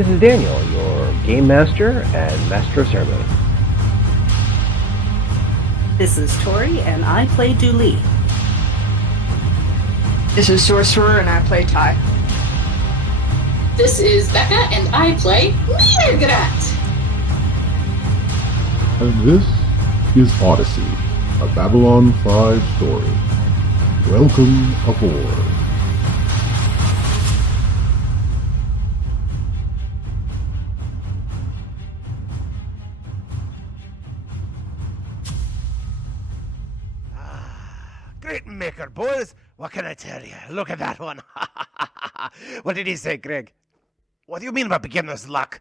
This is Daniel, your Game Master and Master of Ceremony. This is Tori, and I play Dooley. This is Sorcerer, and I play Ty. This is Becca, and I play Mirgrat. And this is Odyssey, a Babylon 5 story. Welcome aboard. Great maker, boys. What can I tell you? Look at that one. What did he say, Greg? What do you mean by beginner's luck?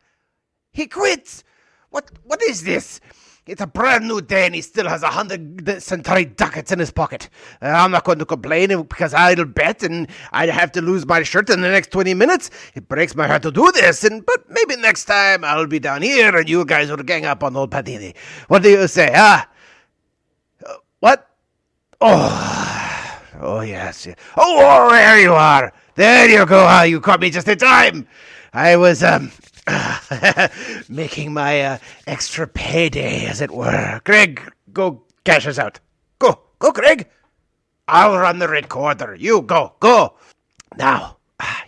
He quits. What is this? It's a brand new day and he still has 100 Centauri ducats in his pocket. I'm not going to complain because I'll bet and I'd have to lose my shirt in the next 20 minutes. It breaks my heart to do this, but maybe next time I'll be down here and you guys will gang up on old Padini. What do you say, huh? What? Oh, yes. Oh, there you are. There you go. You caught me just in time. I was, making my, extra payday, as it were. Greg, go cash us out. Go, Greg. I'll run the red quarter. You go. Now,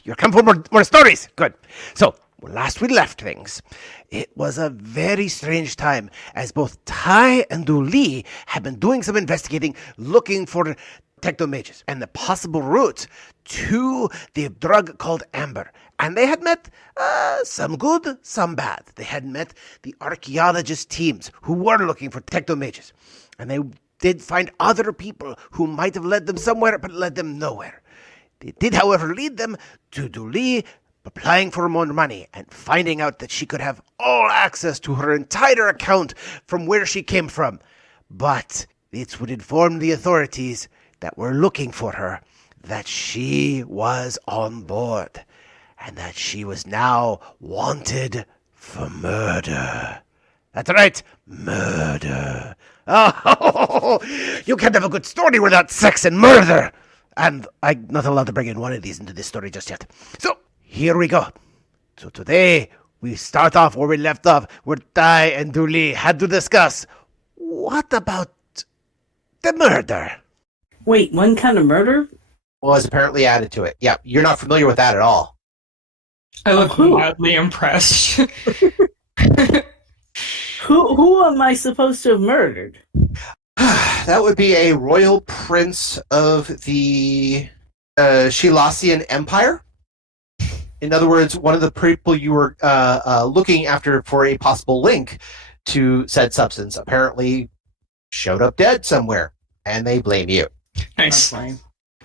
you're come for more stories. Good. So, last we left things, it was a very strange time, as both Ty and Dooley had been doing some investigating, looking for technomages and the possible route to the drug called Amber. And they had met some good, some bad. They had met the archaeologist teams who were looking for technomages. And they did find other people who might have led them somewhere, but led them nowhere. They did, however, lead them to Dooley applying for more money and finding out that she could have all access to her entire account from where she came from. But it would inform the authorities that were looking for her that she was on board and that she was now wanted for murder. That's right, murder. Oh, you can't have a good story without sex and murder. And I'm not allowed to bring in one of these into this story just yet. So, here we go. So today, we start off where we left off, where Ty and Dooley had to discuss, what about the murder? Wait, one kind of murder? Was apparently added to it. Yeah, you're not familiar with that at all. I look mildly impressed. Who am I supposed to have murdered? That would be a royal prince of the Shilasian Empire. In other words, one of the people you were looking after for a possible link to said substance apparently showed up dead somewhere, and they blame you. Nice.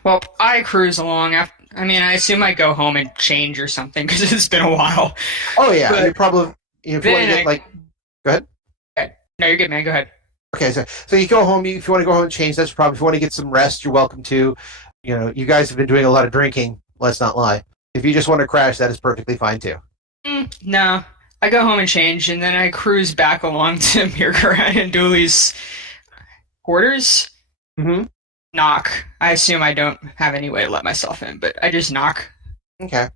Well, I cruise along. I assume I go home and change or something because it's been a while. Oh yeah, But you probably if you want to get Go ahead. No, you're good, man. Go ahead. Okay, so you go home. If you want to go home and change, that's a problem. If you want to get some rest, you're welcome to. You know, you guys have been doing a lot of drinking. Let's not lie. If you just want to crash, that is perfectly fine too. No, I go home and change, and then I cruise back along to Mirgrat and Dooley's quarters. Mm-hmm. Knock. I assume I don't have any way to let myself in, but I just knock. Okay.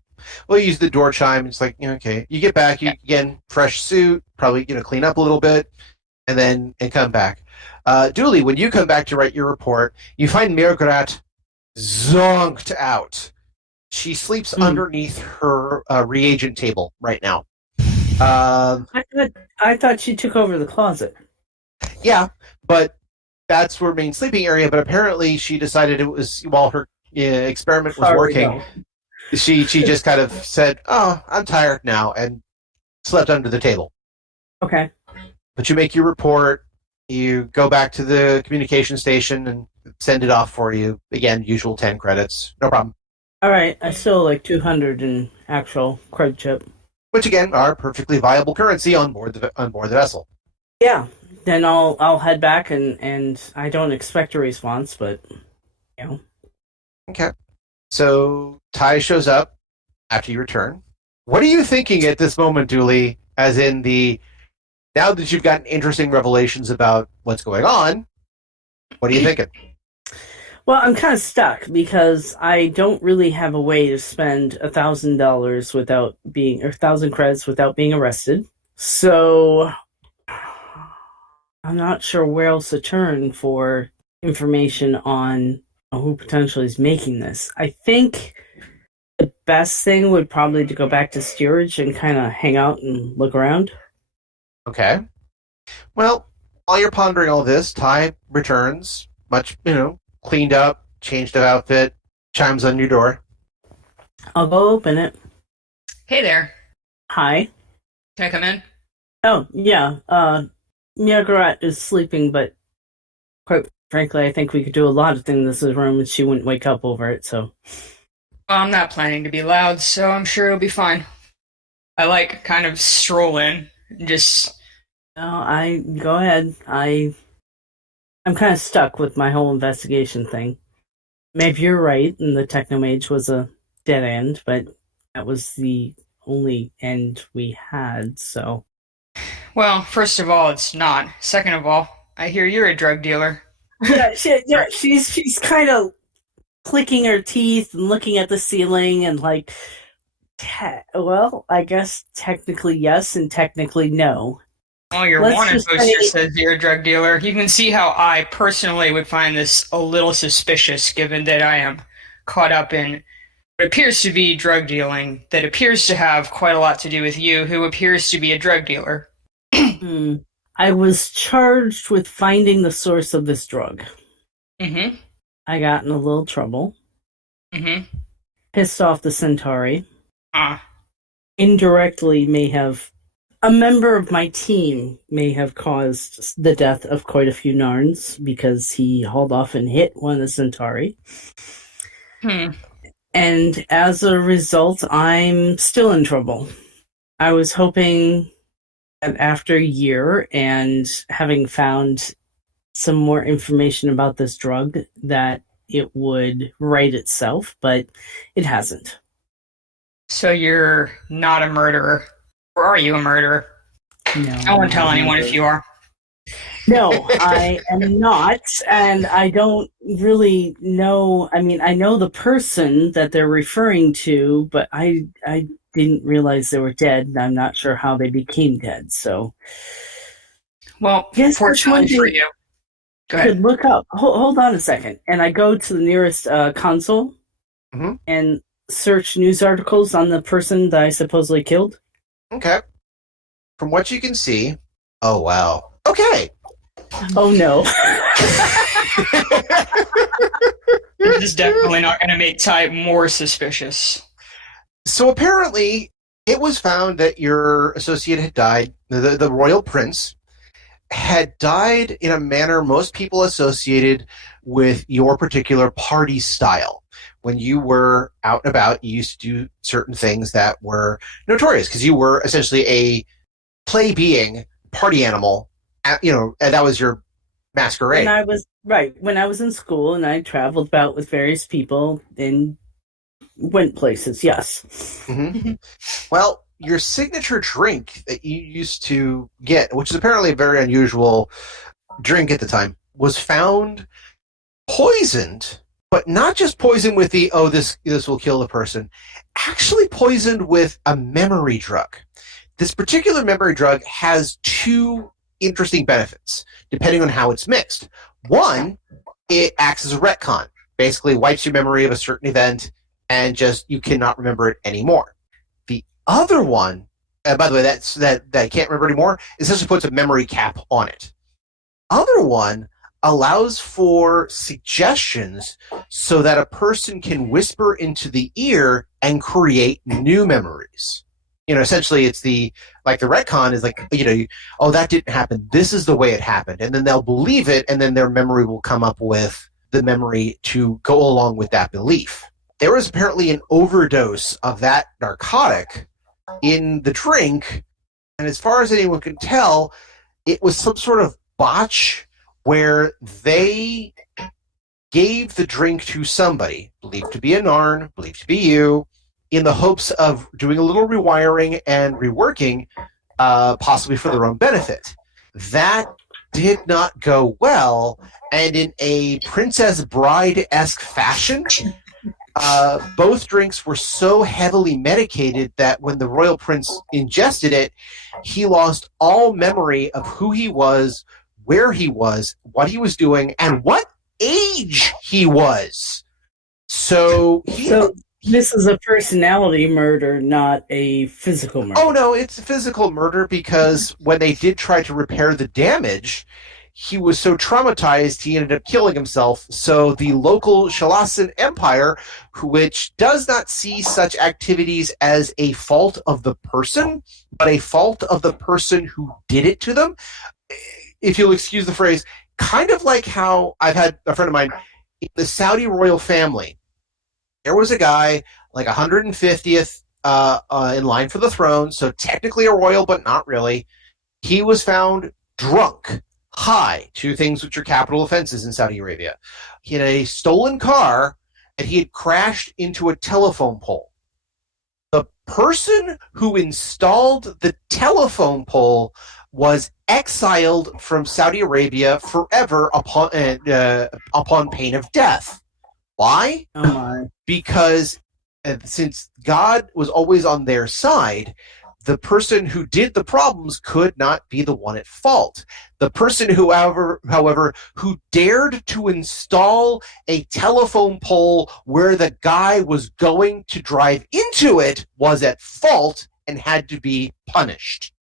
Well, you use the door chime. It's like, okay. You get back. You again, fresh suit. Probably clean up a little bit, and come back. Dooley, when you come back to write your report, you find Mirgrat zonked out. She sleeps underneath her reagent table right now. I thought she took over the closet. Yeah, but that's her main sleeping area. But apparently, she decided it was while her experiment was working. She just kind of said, "Oh, I'm tired now," and slept under the table. Okay. But you make your report. You go back to the communication station and send it off for you. Again, usual 10 credits. No problem. All right. I still like 200 in actual credit chip. Which again are perfectly viable currency on board the vessel. Yeah. Then I'll head back and I don't expect a response, but Okay. So Ty shows up after you return. What are you thinking at this moment, Dooley? As in now that you've gotten interesting revelations about what's going on, what are you thinking? Well, I'm kind of stuck because I don't really have a way to spend $1,000 without being, or 1,000 credits without being arrested. So I'm not sure where else to turn for information on who potentially is making this. I think the best thing would probably to go back to steerage and kind of hang out and look around. Okay. Well, while you're pondering all this, Ty returns, much, cleaned up, changed of outfit, chimes on your door. I'll go open it. Hey there. Hi. Can I come in? Oh, yeah. Margaret is sleeping, but quite frankly, I think we could do a lot of things in this room and she wouldn't wake up over it, so. Well, I'm not planning to be loud, so I'm sure it'll be fine. I kind of stroll in and just... No, go ahead. I'm kind of stuck with my whole investigation thing. Maybe you're right, and the Technomage was a dead end, but that was the only end we had, so... Well, first of all, it's not. Second of all, I hear you're a drug dealer. She's kind of clicking her teeth and looking at the ceiling and like, well, I guess technically yes and technically no. Oh, your wanted poster says you're a drug dealer. You can see how I personally would find this a little suspicious, given that I am caught up in what appears to be drug dealing, that appears to have quite a lot to do with you, who appears to be a drug dealer. I was charged with finding the source of this drug. Mm-hmm. I got in a little trouble. Mm-hmm. Pissed off the Centauri. Indirectly a member of my team may have caused the death of quite a few Narns because he hauled off and hit one of the Centauri. And as a result, I'm still in trouble. I was hoping that after a year and having found some more information about this drug that it would right itself, but it hasn't. So you're not a murderer. Or are you a murderer? No. I won't tell anyone if you are. No, I am not, and I don't really know. I mean, I know the person that they're referring to, but I didn't realize they were dead, and I'm not sure how they became dead, so... Well, fortunately for you. Go ahead. Could look up. Hold on a second. And I go to the nearest console and search news articles on the person that I supposedly killed. Okay. From what you can see... Oh, wow. Okay. Oh, no. This is definitely not going to make Ty more suspicious. So apparently, it was found that your associate had died, the royal prince, had died in a manner most people associated with your particular party style. When you were out and about, you used to do certain things that were notorious, because you were essentially a play being, party animal, and that was your masquerade. When I was in school and I traveled about with various people and went places, yes. Mm-hmm. Well, your signature drink that you used to get, which is apparently a very unusual drink at the time, was found poisoned, but not just poisoned with this will kill the person, actually poisoned with a memory drug. This particular memory drug has two interesting benefits, depending on how it's mixed. One, it acts as a retcon, basically wipes your memory of a certain event, and just you cannot remember it anymore. The other one, by the way, that I can't remember anymore, essentially puts a memory cap on it. Other one allows for suggestions so that a person can whisper into the ear and create new memories. Essentially, it's the retcon is oh, that didn't happen. This is the way it happened. And then they'll believe it, and then their memory will come up with the memory to go along with that belief. There was apparently an overdose of that narcotic in the drink, and as far as anyone could tell, it was some sort of botch where they gave the drink to somebody, believed to be a Narn, believed to be you, in the hopes of doing a little rewiring and reworking, possibly for their own benefit. That did not go well, and in a Princess Bride-esque fashion, both drinks were so heavily medicated that when the royal prince ingested it, he lost all memory of who he was, where he was, what he was doing, and what age he was. So this is a personality murder, not a physical murder. Oh no, it's a physical murder because when they did try to repair the damage, he was so traumatized he ended up killing himself. So the local Shalasan Empire, which does not see such activities as a fault of the person, but a fault of the person who did it to them, if you'll excuse the phrase, kind of like how I've had a friend of mine, in the Saudi royal family, there was a guy like 150th in line for the throne, so technically a royal, but not really. He was found drunk, high, two things which are capital offenses in Saudi Arabia. He had a stolen car, and he had crashed into a telephone pole. The person who installed the telephone pole was exiled from Saudi Arabia forever upon pain of death. Why? Oh my. Because since God was always on their side, the person who did the problems could not be the one at fault. The person, however, who dared to install a telephone pole where the guy was going to drive into it was at fault and had to be punished.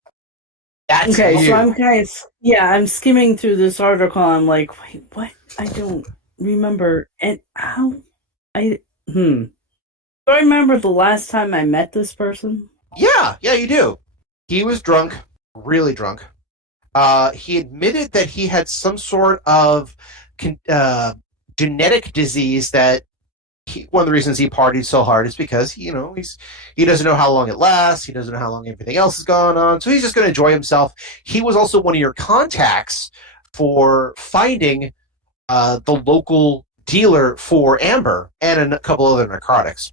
That's okay. you. So I'm skimming through this article. I'm like, wait, what? I don't remember. And how? Do I remember the last time I met this person? Yeah, you do. He was drunk, really drunk. He admitted that he had some sort of genetic disease that one of the reasons he partied so hard is because, he doesn't know how long it lasts. He doesn't know how long everything else is going on. So he's just going to enjoy himself. He was also one of your contacts for finding the local dealer for amber and a couple other narcotics.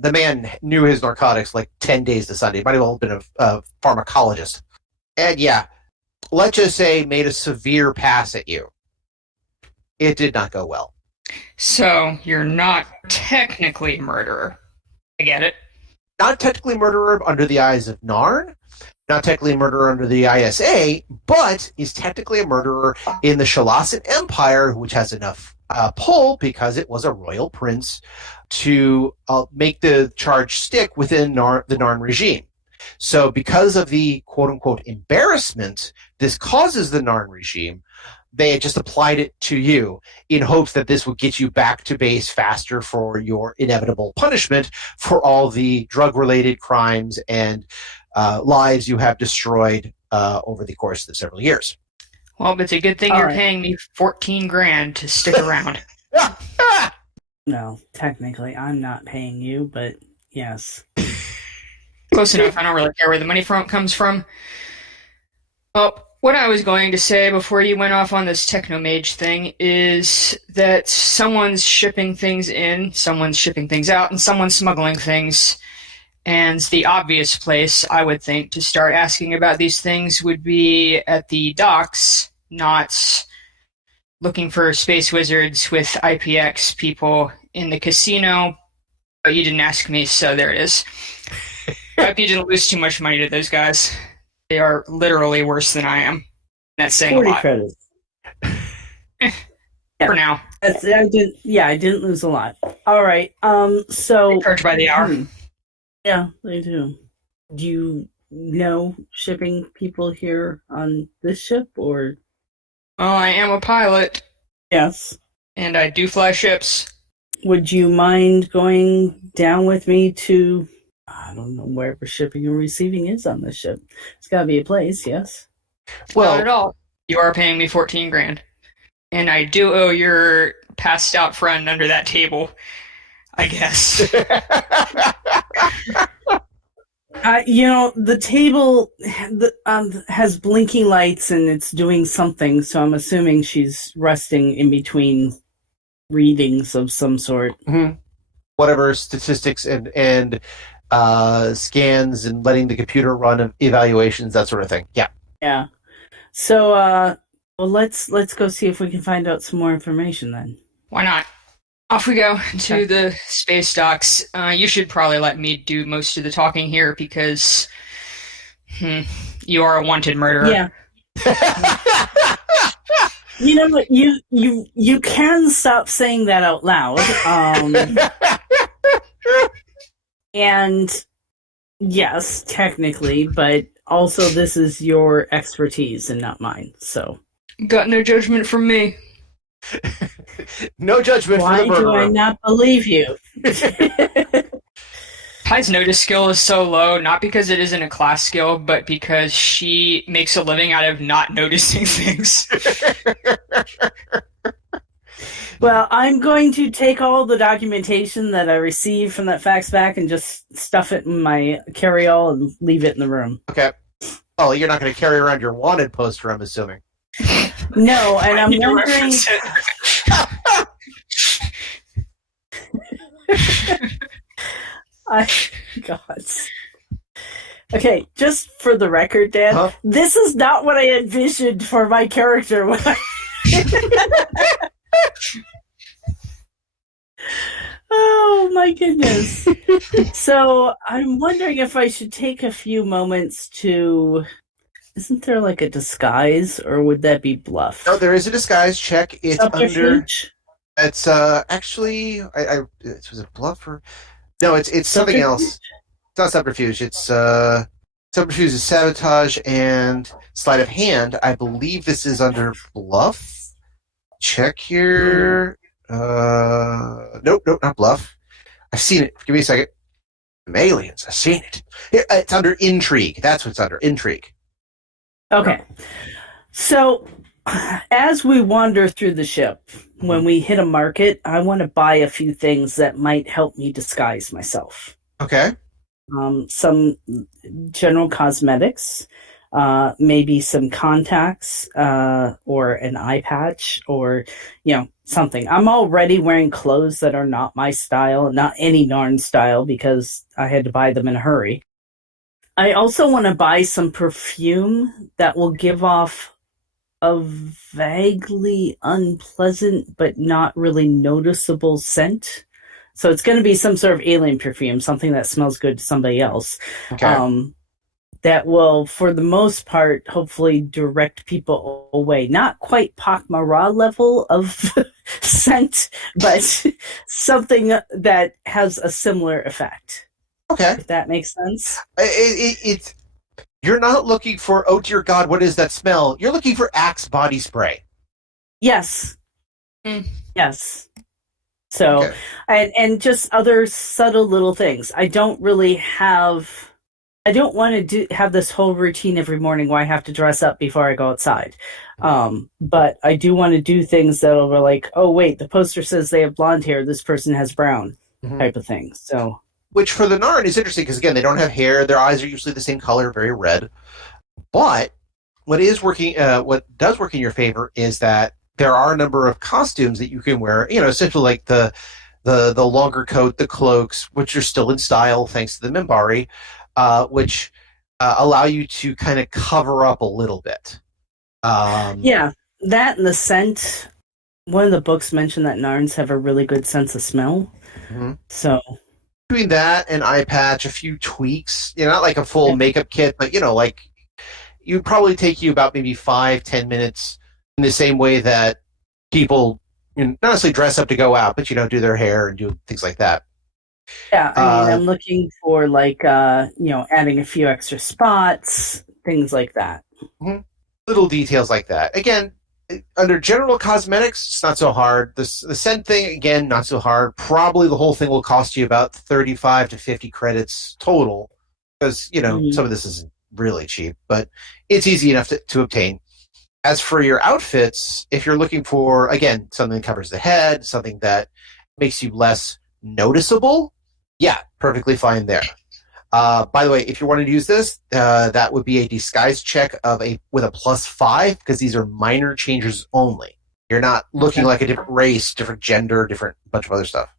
The man knew his narcotics like 10 days to Sunday. He might have well been a pharmacologist. And yeah, let's just say made a severe pass at you. It did not go well. So you're not technically a murderer. I get it. Not technically murderer under the eyes of Narn, not technically a murderer under the ISA, but is technically a murderer in the Shalasan Empire, which has enough pull because it was a royal prince to make the charge stick within the Narn regime. So because of the quote-unquote embarrassment this causes the Narn regime, they had just applied it to you in hopes that this would get you back to base faster for your inevitable punishment for all the drug-related crimes and lives you have destroyed over the course of several years. Well, it's a good thing you're paying me $14,000 to stick around. No, technically, I'm not paying you, but yes. Close enough. I don't really care where the money comes from. Well, what I was going to say before you went off on this technomage thing is that someone's shipping things in, someone's shipping things out, and someone's smuggling things. And the obvious place, I would think, to start asking about these things would be at the docks, not looking for space wizards with IPX people in the casino. But you didn't ask me, so there it is. I hope you didn't lose too much money to those guys. They are literally worse than I am. That's saying 40 a lot. credits. For now. I didn't lose a lot. All right. So They charge by the hour. Yeah, they do. Do you know shipping people here on this ship, or? Well, I am a pilot, Yes. and I do fly ships. Would you mind going down with me to, I don't know, wherever shipping and receiving is on this ship? It's got to be a place, yes? Not at all. You are paying me $14,000, and I do owe your passed out friend under that table, I guess. The table has blinking lights and it's doing something, so I'm assuming she's resting in between readings of some sort. Mm-hmm. Whatever statistics and scans and letting the computer run evaluations, that sort of thing. Yeah. Yeah. So Well, let's go see if we can find out some more information then. Why not? Off we go to the space docks. You should probably let me do most of the talking here because you are a wanted murderer. Yeah. You know what? You can stop saying that out loud. And yes, technically, but also this is your expertise and not mine. So Got no judgment from me. No judgment for the why do murderer. I not believe you? Ty's notice skill is so low, not because it isn't a class skill, but because she makes a living out of not noticing things. Well, I'm going to take all the documentation that I received from that fax back and just stuff it in my carry-all and leave it in the room. Okay. Oh, you're not going to carry around your wanted poster, I'm assuming. No, and I'm You wondering... reference it. God. Okay, just for the record, Dan, This is not what I envisioned for my character when I... Oh my goodness. So I'm wondering if I should take a few moments to... Isn't there like a disguise, or would that be bluff? No, there is a disguise check. It's under... Subterfuge? It's actually... it was a bluff or... No, it's something else. It's not subterfuge. It's subterfuge is sabotage and sleight of hand. I believe this is under bluff. Check here. Nope, not bluff. I've seen it. Give me a second. Aliens. I've seen it. Here, it's under intrigue. That's what's under intrigue. Okay. So, as we wander through the ship, when we hit a market, I want to buy a few things that might help me disguise myself. Okay. Some general cosmetics, maybe some contacts, or an eye patch, or, something. I'm already wearing clothes that are not my style, not any Narn style, because I had to buy them in a hurry. I also want to buy some perfume that will give off a vaguely unpleasant but not really noticeable scent. So it's going to be some sort of alien perfume, something that smells good to somebody else. Okay. That will, for the most part, hopefully direct people away. Not quite Pak Mara level of scent, but something that has a similar effect. Okay. If that makes sense. It's you're not looking for, oh dear God, what is that smell? You're looking for Axe body spray. Yes. Mm. Yes. So, Okay. and just other subtle little things. I don't want to have this whole routine every morning where I have to dress up before I go outside. But I do want to do things that'll be like, oh wait, the poster says they have blonde hair, this person has brown, type of thing. So, which for the Narn is interesting because again, they don't have hair. Their eyes are usually the same color, very red. But what does work in your favor is that there are a number of costumes that you can wear. Essentially like the longer coat, the cloaks, which are still in style thanks to the Minbari, which allow you to kind of cover up a little bit. Yeah, that and the scent. One of the books mentioned that Narns have a really good sense of smell. So between that and eye patch, a few tweaks, not like a full makeup kit, but like you'd probably take you about maybe 5-10 minutes in the same way that people not necessarily dress up to go out, but do their hair and do things like that. Yeah, I mean, I'm looking for adding a few extra spots, things like that. Little details like that. Again, under general cosmetics, it's not so hard. The scent thing, again, not so hard. Probably the whole thing will cost you about 35 to 50 credits total because, some of this isn't really cheap, but it's easy enough to obtain. As for your outfits, if you're looking for, again, something that covers the head, something that makes you less noticeable, yeah, perfectly fine there. By the way, if you wanted to use this, that would be a disguise check with a +5 because these are minor changes only. You're not looking like a different race, different gender, different bunch of other stuff.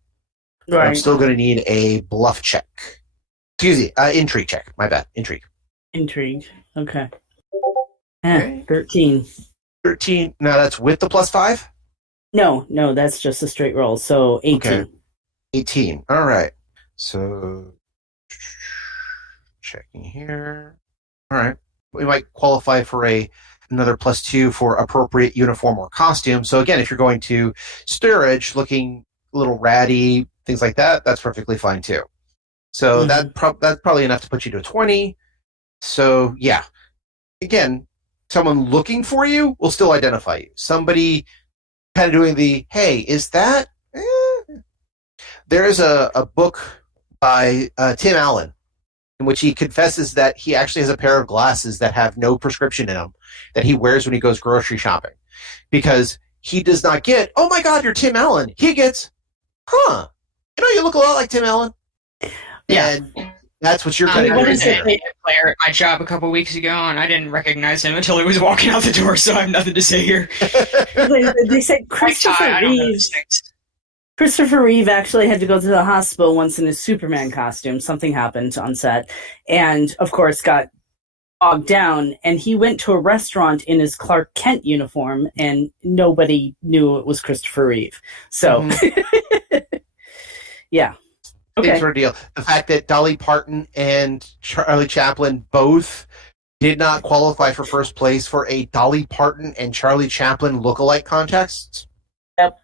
Right. I'm still going to need a bluff check. Excuse me, intrigue check. My bad, intrigue. Intrigue. Okay. 13. 13. Now that's with the +5? No, that's just a straight roll. So 18. Okay. 18. All right. So checking here. All right. We might qualify for another +2 for appropriate uniform or costume. So again, if you're going to steerage looking a little ratty, things like that, that's perfectly fine too. So that's probably enough to put you to a 20. So yeah. Again, someone looking for you will still identify you. Somebody kind of doing the, hey, is that? There's a book by Tim Allen in which he confesses that he actually has a pair of glasses that have no prescription in them that he wears when he goes grocery shopping. Because he does not get, oh my God, you're Tim Allen. He gets, you look a lot like Tim Allen. Yeah. And that's what you're going to I do. was a player at my job a couple weeks ago, and I didn't recognize him until he was walking out the door, so I have nothing to say here. They said Christopher Reeve actually had to go to the hospital once in his Superman costume. Something happened on set, and of course got bogged down. And he went to a restaurant in his Clark Kent uniform, and nobody knew it was Christopher Reeve. So, yeah. Okay. Same sort of deal. The fact that Dolly Parton and Charlie Chaplin both did not qualify for first place for a Dolly Parton and Charlie Chaplin lookalike contest. Yep.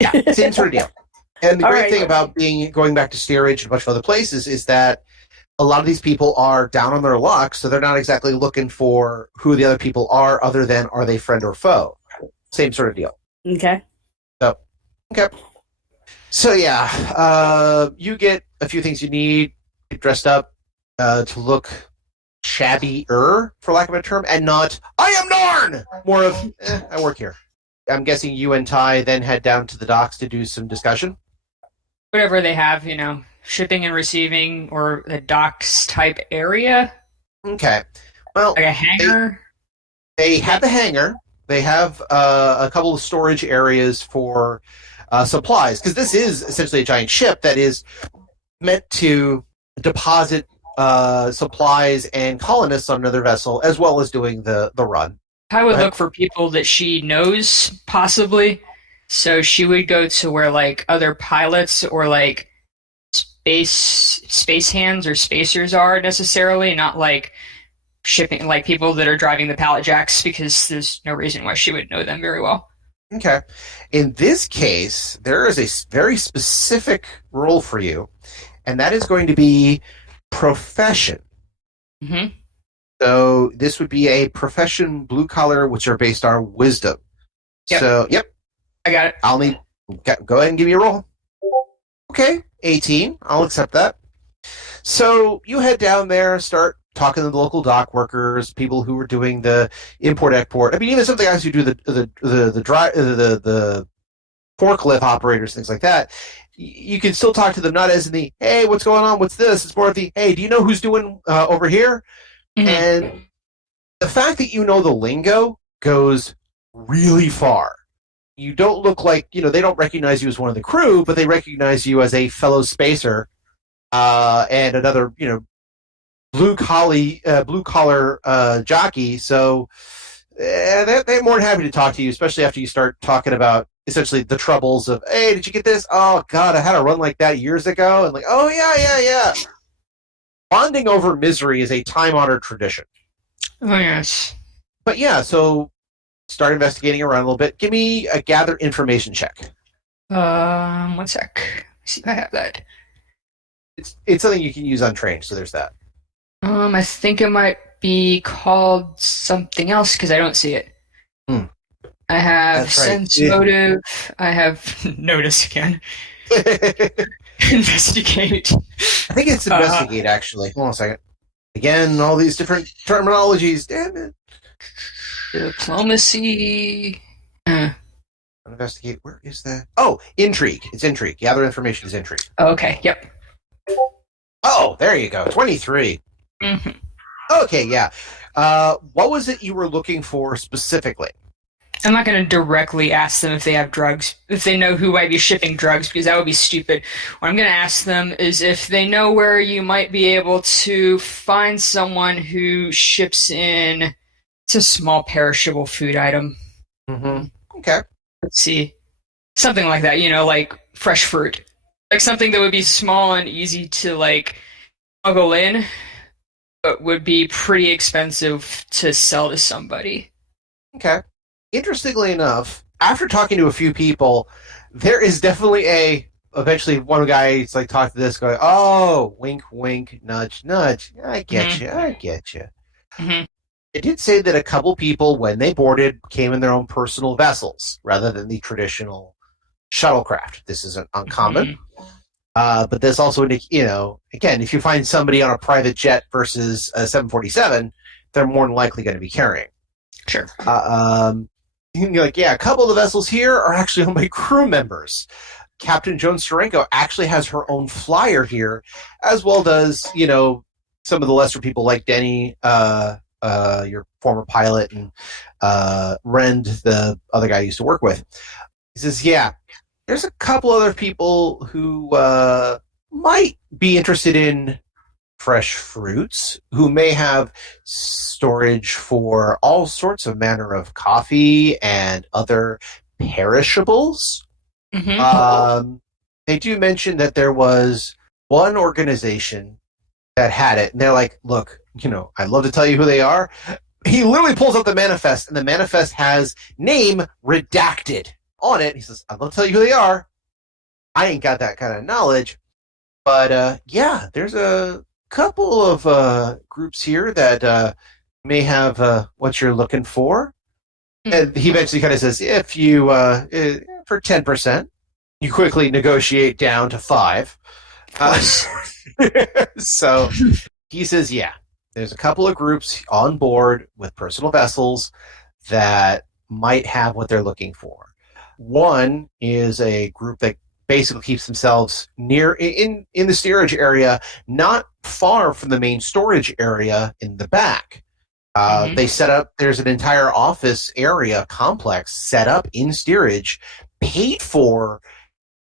Yeah, same sort of deal. And the great thing about going back to steerage and a bunch of other places is that a lot of these people are down on their luck, so they're not exactly looking for who the other people are, other than are they friend or foe. Same sort of deal. Okay. So yeah, you get a few things you need, get dressed up to look shabby-er, for lack of a term, and not, I am Narn! More of, I work here. I'm guessing you and Ty then head down to the docks to do some discussion? Whatever they have, shipping and receiving or a docks type area. Okay. Well, like a hangar? They have the hangar. They have a couple of storage areas for supplies, because this is essentially a giant ship that is meant to deposit supplies and colonists on another vessel, as well as doing the run. I would look for people that she knows, possibly. So she would go to where, like, other pilots or, like, space hands or spacers are necessarily, not, like, shipping, like, people that are driving the pallet jacks, because there's no reason why she would know them very well. Okay. In this case, there is a very specific role for you, and that is going to be profession. Mm-hmm. So this would be a profession blue collar, which are based on wisdom. Yep. So, I got it. Go ahead and give me a roll. Okay, 18. I'll accept that. So you head down there, start talking to the local dock workers, people who are doing the import-export. I mean, even some of the guys who do the forklift operators, things like that. You can still talk to them, not as in the, hey, what's going on? What's this? It's more of the, hey, do you know who's doing over here? Mm-hmm. And the fact that you know the lingo goes really far. You don't look like, they don't recognize you as one of the crew, but they recognize you as a fellow spacer and another, blue collar jockey. So they're more than happy to talk to you, especially after you start talking about essentially the troubles of, hey, did you get this? Oh God, I had a run like that years ago. And like, oh yeah. Bonding over misery is a time-honored tradition. Oh, yes. But yeah, so start investigating around a little bit. Give me a gather information check. 1 sec. Let's see if I have that. It's something you can use on train, so there's that. I think it might be called something else because I don't see it. I have sense motive. I have notice again. Investigate. I think it's investigate, actually. Hold on a second. Again, all these different terminologies. Damn it. Diplomacy. Investigate. Where is that? Oh, intrigue. It's intrigue. Gather information is intrigue. Okay, yep. Oh, there you go. 23. Mm-hmm. Okay, yeah. What was it you were looking for specifically? I'm not going to directly ask them if they have drugs, if they know who might be shipping drugs, because that would be stupid. What I'm going to ask them is if they know where you might be able to find someone who ships in It's a small perishable food item. Mm-hmm. Okay. Let's see. Something like that, like fresh fruit. Like something that would be small and easy to like smuggle in, but would be pretty expensive to sell to somebody. Okay. Interestingly enough, after talking to a few people, there is definitely eventually one guy's like talk to this guy, oh, wink, wink, nudge, nudge. I get you. I get you. Mm-hmm. It did say that a couple people, when they boarded, came in their own personal vessels rather than the traditional shuttlecraft. This isn't uncommon. But this also, again, if you find somebody on a private jet versus a 747, they're more than likely going to be carrying. Sure. You're like, yeah, a couple of the vessels here are actually owned by crew members. Captain Joan Steranko actually has her own flyer here, as well does, some of the lesser people like Denny, your former pilot, and Rend, the other guy I used to work with. He says, yeah, there's a couple other people who might be interested in fresh fruits, who may have storage for all sorts of manner of coffee and other perishables. Mm-hmm. They do mention that there was one organization that had it, and they're like, look, I'd love to tell you who they are. He literally pulls out the manifest, and the manifest has name redacted on it. He says, I'd love to tell you who they are. I ain't got that kind of knowledge. But, yeah, there's a couple of groups here that may have what you're looking for. And he eventually kind of says, if you, for 10%, you quickly negotiate down to 5. So he says, yeah, there's a couple of groups on board with personal vessels that might have what they're looking for. One is a group that basically keeps themselves near in the steerage area, not far from the main storage area in the back. They set up, there's an entire office area complex set up in steerage, paid for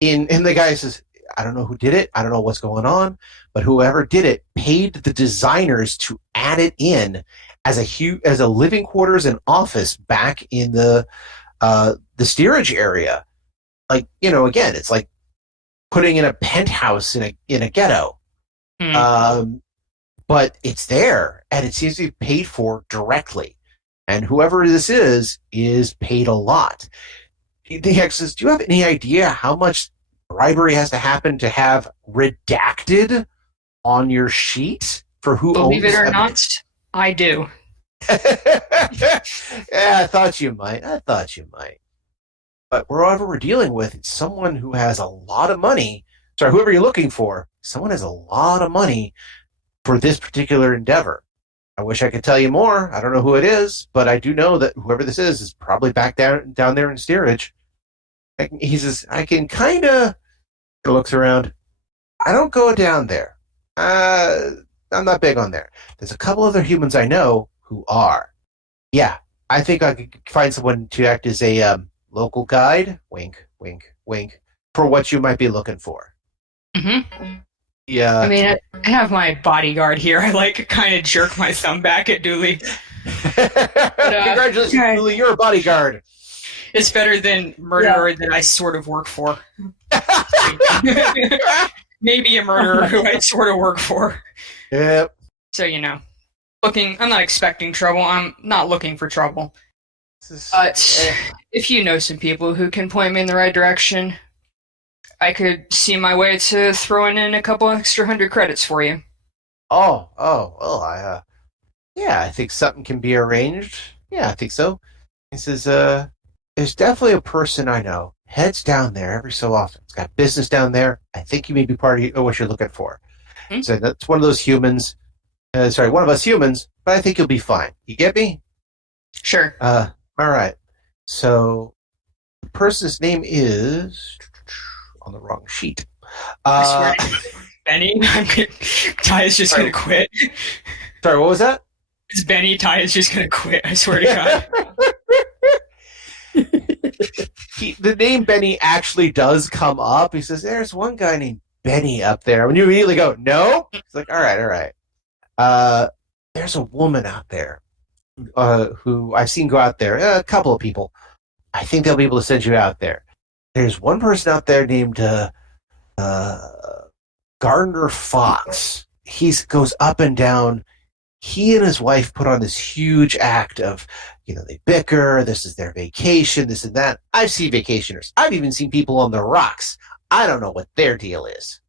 and the guy says, I don't know who did it, I don't know what's going on, but whoever did it paid the designers to add it in as a living quarters and office back in the steerage area. Like, again, it's like putting in a penthouse in a ghetto. But it's there, and it seems to be paid for directly. And whoever this is paid a lot. The Hex says, do you have any idea how much bribery has to happen to have redacted on your sheet for who Believe owns it or them? not, I do. Yeah, I thought you might. But whoever we're dealing with, it's someone who has a lot of money. Sorry, whoever you're looking for, someone has a lot of money for this particular endeavor. I wish I could tell you more. I don't know who it is, but I do know that whoever this is probably back down there in steerage. He says, I can kind of looks around. I don't go down there. I'm not big on there. There's a couple other humans I know who are. Yeah, I think I could find someone to act as a local guide. Wink, wink, wink. For what you might be looking for. Mm-hmm. Yeah. I mean, I have my bodyguard here. I kind of jerk my thumb back at Dooley. Congratulations, Dooley. You're a bodyguard. It's better than murderer that I sort of work for. Maybe a murderer who I sort of work for. Yep. So, I'm not expecting trouble. I'm not looking for trouble. But if you know some people who can point me in the right direction, I could see my way to throwing in a couple extra 100 credits for you. Oh, well, I think something can be arranged. Yeah, I think so. He says, there's definitely a person I know heads down there every so often. It's got business down there. I think you may be part of what you're looking for. Hmm? So that's one of those humans. One of us humans, but I think you'll be fine. You get me? Sure. All right. So the person's name is on the wrong sheet. I swear, Benny. Ty is just going to quit. Sorry, what was that? It's Benny. Ty is just going to quit. I swear to God. The name Benny actually does come up. He says, there's one guy named Benny up there. When you immediately go, no? It's like, all right. There's a woman out there who I've seen go out there, a couple of people. I think they'll be able to send you out there. There's one person out there named Gardner Fox. He goes up and down. He and his wife put on this huge act of, they bicker. This is their vacation, this and that. I've seen vacationers. I've even seen people on the rocks. I don't know what their deal is,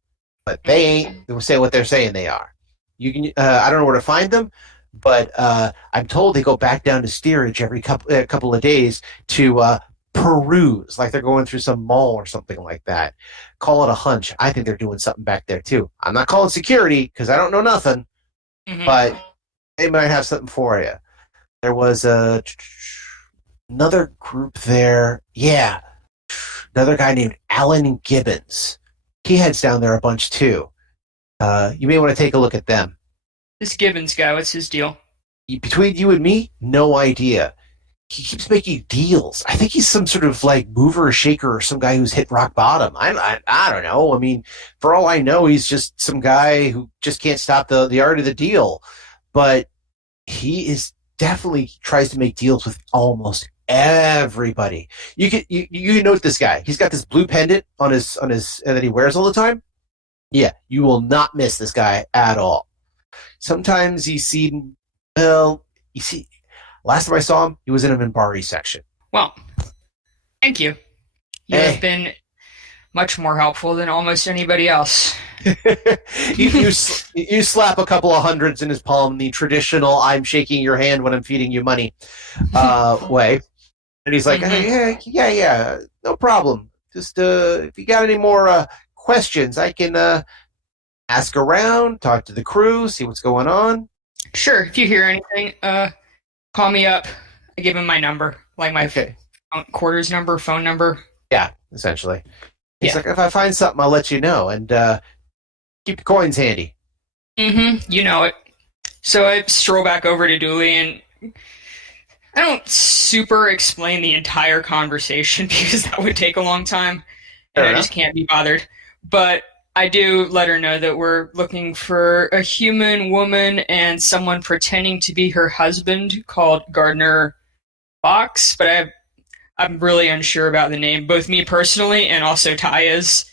but they ain't. They'll say what they're saying they are. You can. I don't know where to find them, but I'm told they go back down to steerage every couple of days to peruse, like they're going through some mall or something like that. Call it a hunch. I think they're doing something back there too. I'm not calling security because I don't know nothing, but they might have something for you. There was another group there. Yeah, another guy named Alan Gibbons. He heads down there a bunch too. You may want to take a look at them. This Gibbons guy, what's his deal? Between you and me, no idea. He keeps making deals. I think he's some sort of like mover or shaker or some guy who's hit rock bottom. I don't know. I mean, for all I know, he's just some guy who just can't stop the art of the deal. But he is definitely tries to make deals with almost everybody. You can note this guy. He's got this blue pendant on his that he wears all the time. Yeah, you will not miss this guy at all. Sometimes he's seen. Well, you see. Last time I saw him, he was in a Minbari section. Well, thank you. You have been much more helpful than almost anybody else. you slap a couple of hundreds in his palm, the traditional "I'm shaking your hand when I'm feeding you money" way, and he's like, yeah, no problem. Just if you got any more questions, I can ask around, talk to the crew, see what's going on. Sure. If you hear anything, call me up. I give him my number, like my quarters number, phone number. Yeah, essentially. He's like, if I find something, I'll let you know, and keep the coins handy. You know it. So I stroll back over to Dooley, and I don't super explain the entire conversation because that would take a long time, and I just can't be bothered. But I do let her know that we're looking for a human woman and someone pretending to be her husband called Gardner Fox, but I'm really unsure about the name, both me personally and also Taya's.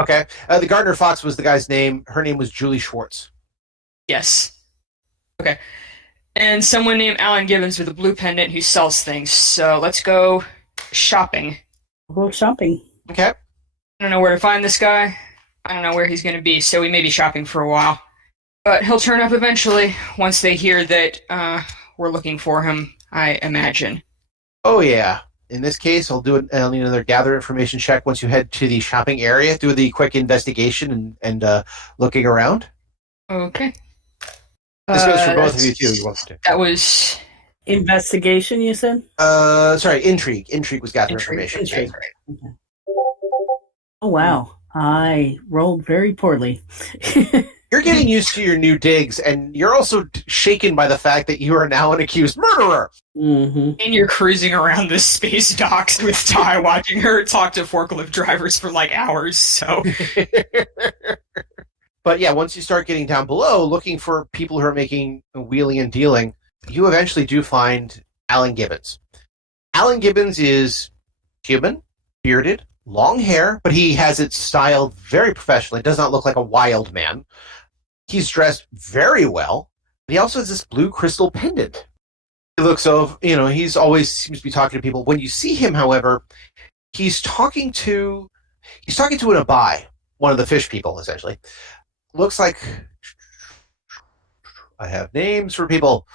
Okay. The Gardner Fox was the guy's name. Her name was Julie Schwartz. Yes. Okay. And someone named Alan Gibbons with a blue pendant who sells things. So let's go shopping. Go shopping. Okay. I don't know where to find this guy. I don't know where he's going to be, so we may be shopping for a while. But he'll turn up eventually once they hear that we're looking for him, I imagine. Oh, yeah. In this case, I'll need another gather information check once you head to the shopping area. Do the quick investigation and looking around. Okay. This goes for both of you, too. You want to. That was... Investigation, you said? Sorry, intrigue. Intrigue was gather information. Intrigue. Okay. Oh, wow. I rolled very poorly. You're getting used to your new digs, and you're also shaken by the fact that you are now an accused murderer. Mm-hmm. And you're cruising around the space docks with Ty, watching her talk to forklift drivers for like hours. So, but yeah, once you start getting down below, looking for people who are making wheeling and dealing, you eventually do find Alan Gibbons. Alan Gibbons is human, bearded, long hair, but he has it styled very professionally. Does not look like a wild man. He's dressed very well. But he also has this blue crystal pendant. He looks over, he's always seems to be talking to people. When you see him, however, he's talking to an Abai, one of the fish people, essentially. Looks like I have names for people.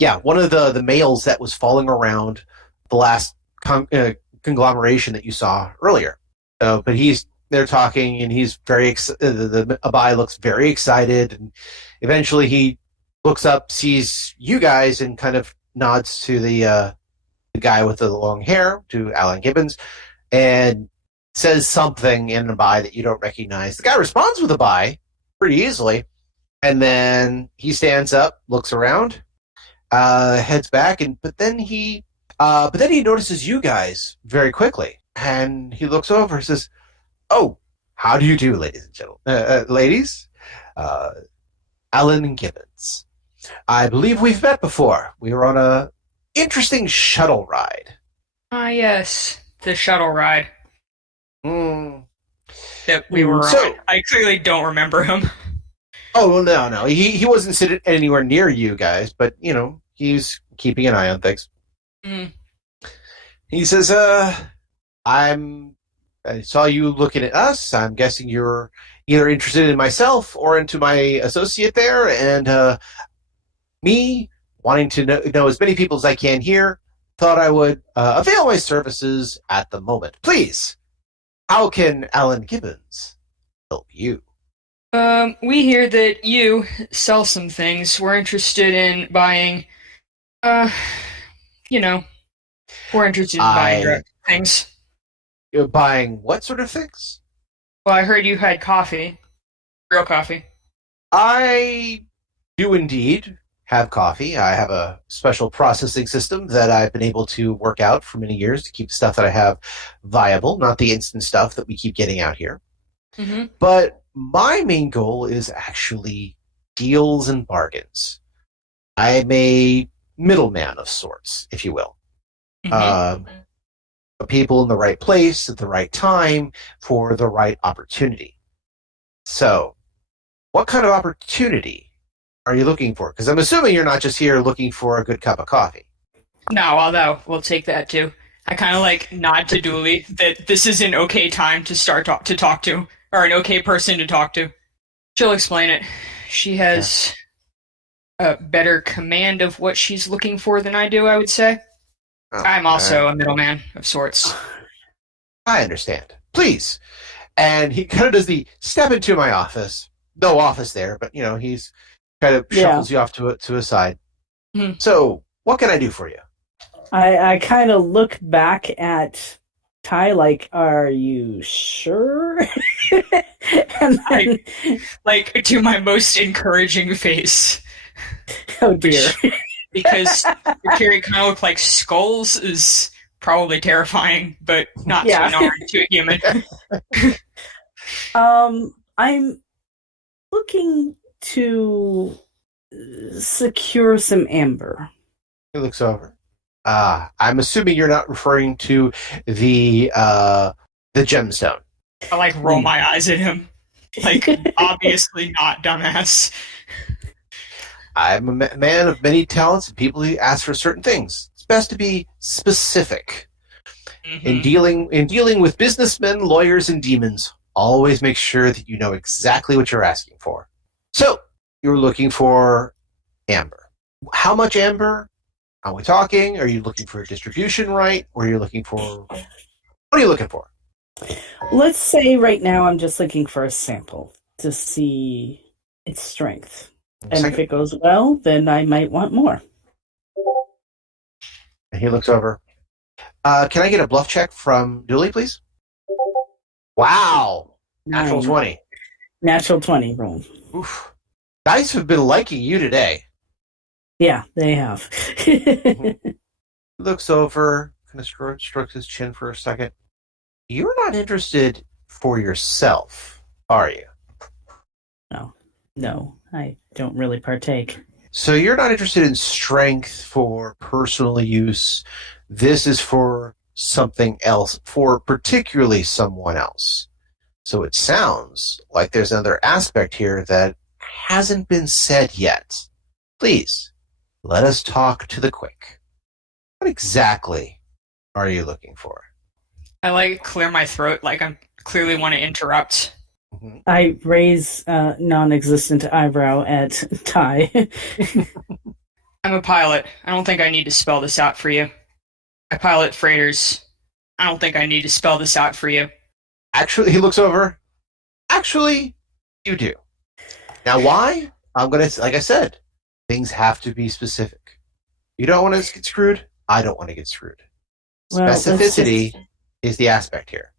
Yeah, one of the males that was falling around the last conglomeration that you saw earlier. But they're talking, and he's very the Abai looks very excited, and eventually he looks up, sees you guys, and kind of nods to the guy with the long hair, to Alan Gibbons, and says something in Abai that you don't recognize. The guy responds with Abai pretty easily, and then he stands up, looks around, heads back, but then he notices you guys very quickly, and he looks over and says, "Oh, how do you do, ladies and gentlemen? Ladies? Alan Gibbons. I believe we've met before. We were on a interesting shuttle ride. Ah, yes, the shuttle ride Hmm. that we were on. I clearly don't remember him. Oh, well, no. He wasn't sitting anywhere near you guys, but, he's keeping an eye on things. Mm. He says, I saw you looking at us. I'm guessing you're either interested in myself or into my associate there, and me wanting to know as many people as I can here, thought I would avail my services at the moment. Please, how can Alan Gibbons help you? We hear that you sell some things. We're interested in buying, we're interested in buying things. You're buying what sort of things? Well, I heard you had coffee. Real coffee. I do indeed have coffee. I have a special processing system that I've been able to work out for many years to keep the stuff that I have viable, not the instant stuff that we keep getting out here. Mm-hmm. But my main goal is actually deals and bargains. I'm a middleman of sorts, if you will. Mm-hmm. People in the right place at the right time for the right opportunity. So, what kind of opportunity are you looking for? Because I'm assuming you're not just here looking for a good cup of coffee. No, although we'll take that too. I kind of nod to Dooley that this is an okay time to start to talk to, or an okay person to talk to. She'll explain it. She has a better command of what she's looking for than I do, I would say. I'm also a middleman of sorts. I understand. Please. And he kind of does the step into my office. No office there, but, he's kind of shuffles you off to a side. Mm-hmm. So, what can I do for you? I kind of look back at Ty like, are you sure? And then, to my most encouraging face. Oh, dear. Because your Carrie kind of look like skulls is probably terrifying, but not to an arm, to a human. I'm looking to secure some amber. He looks over. I'm assuming you're not referring to the gemstone. I roll my eyes at him. Obviously not, dumbass. I'm a man of many talents and people who ask for certain things. It's best to be specific. Mm-hmm. In dealing with businessmen, lawyers, and demons, always make sure that you know exactly what you're asking for. So, you're looking for amber. How much amber are we talking? Are you looking for a distribution right? Or are you looking for... What are you looking for? Let's say right now I'm just looking for a sample to see its strength. And if it goes well, then I might want more. And he looks over. Can I get a bluff check from Dooley, please? Wow. Natural 20. Natural 20 roll. Oof. Dice have been liking you today. Yeah, they have. He looks over, kind of strokes his chin for a second. You're not interested for yourself, are you? No, I don't really partake. So you're not interested in strength for personal use. This is for something else, for particularly someone else. So it sounds like there's another aspect here that hasn't been said yet. Please, let us talk to the quick. What exactly are you looking for? I clear my throat I clearly want to interrupt. Mm-hmm. I raise non-existent eyebrow at Ty. I'm a pilot. I don't think I need to spell this out for you. I pilot freighters. I don't think I need to spell this out for you. Actually, he looks over. Actually, you do. Now, why? Like I said, things have to be specific. You don't want to get screwed. I don't want to get screwed. Well, specificity is the aspect here.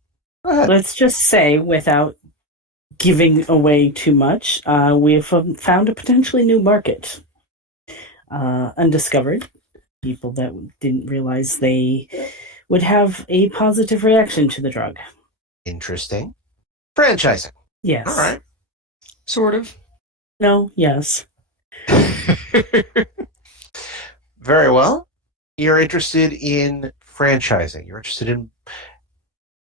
Go ahead. Let's just say, without giving away too much, we have found a potentially new market. Undiscovered. People that didn't realize they would have a positive reaction to the drug. Interesting. Franchising. Yes. All right. Sort of. No, yes. Very well. You're interested in franchising. You're interested in